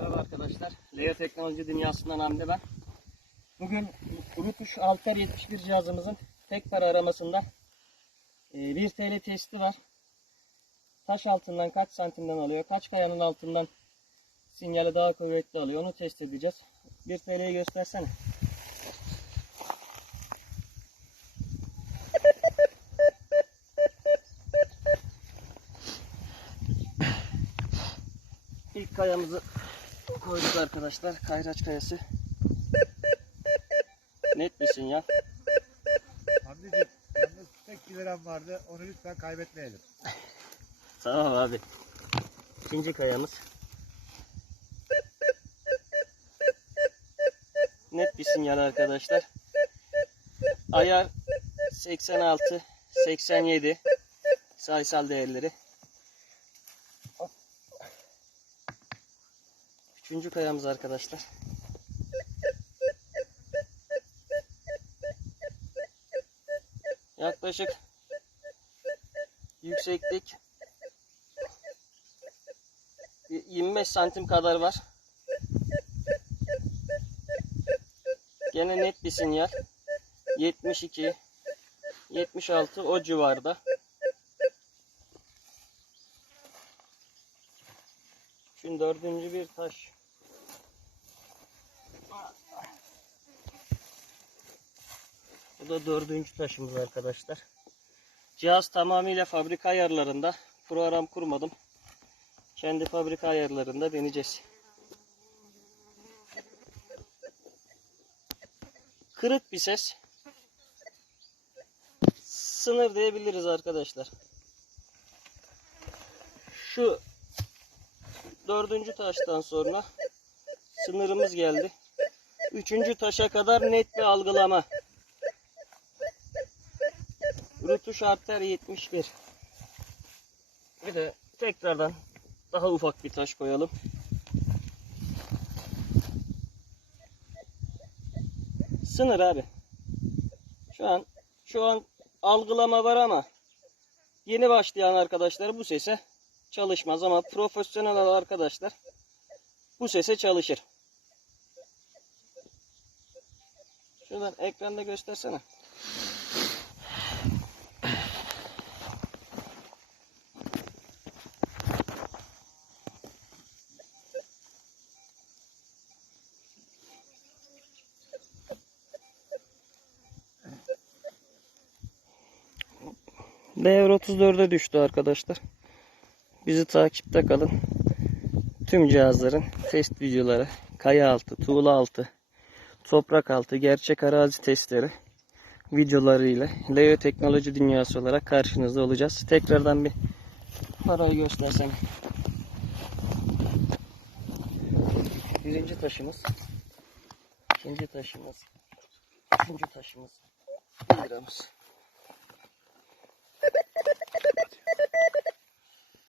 Merhaba arkadaşlar. Leo Teknoloji Dünyası'ndan Hamdi ben. Bugün Rutuş Alter 71 cihazımızın tek para aramasında e, 1 TL testi var. Taş altından kaç santimden alıyor, kaç kayanın altından sinyali daha kuvvetli alıyor onu test edeceğiz. 1 TL'yi göstersene. İlk kayamızı koyduk arkadaşlar. Kayraç kayası. Net misin ya? Hamdi'ciğim yalnız tek bir liram vardı. Onu lütfen kaybetmeyelim. Tamam abi. İkinci kayamız. Net bir sinyal arkadaşlar. Ayar 86, 87 sayısal değerleri. Üçüncü kayamız arkadaşlar. Yaklaşık yükseklik bir 25 santim kadar var. Gene net bir sinyal. 72 76 o civarda. Şimdi dördüncü bir taş. Bu da dördüncü taşımız arkadaşlar. Cihaz tamamıyla fabrika ayarlarında. Program kurmadım. Kendi fabrika ayarlarında deneyeceğiz. Kırık bir ses. Sınır diyebiliriz arkadaşlar. Şu dördüncü taştan sonra sınırımız geldi. Üçüncü taşa kadar net bir algılama. Rutuş arter 71. Bir de tekrardan daha ufak bir taş koyalım. Sınır abi. Şu an şu an algılama var ama yeni başlayan arkadaşlar bu sese çalışmaz ama profesyonel arkadaşlar bu sese çalışır. Şuradan ekranda göstersene. Devre 34'e düştü arkadaşlar. Bizi takipte kalın. Tüm cihazların test videoları, kaya altı, tuğla altı, toprak altı, gerçek arazi testleri videolarıyla Leo Teknoloji Dünyası olarak karşınızda olacağız. Tekrardan bir parayı göstersene. Birinci taşımız, ikinci taşımız, üçüncü taşımız, liramız.